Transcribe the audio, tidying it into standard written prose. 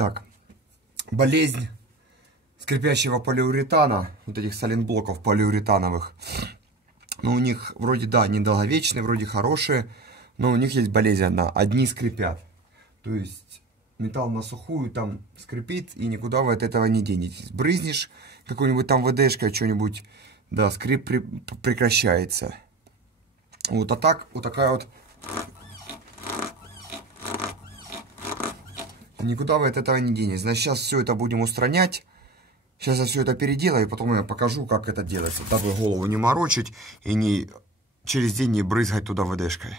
Так, болезнь скрипящего полиуретана, вот этих сайлентблоков полиуретановых. Ну, у них вроде, да, недолговечные, вроде хорошие, но у них есть болезнь одна. Одни скрипят. То есть металл на сухую там скрипит, и никуда вы от этого не денетесь. Брызнешь какой-нибудь там ВДшкой, что-нибудь, да, скрип прекращается. Вот, а так, вот такая вот... Никуда вы от этого не денетесь. Значит, сейчас все это будем устранять. Сейчас я все это переделаю, и потом я покажу, как это делается, дабы голову не морочить и не через день не брызгать туда ВДшкой.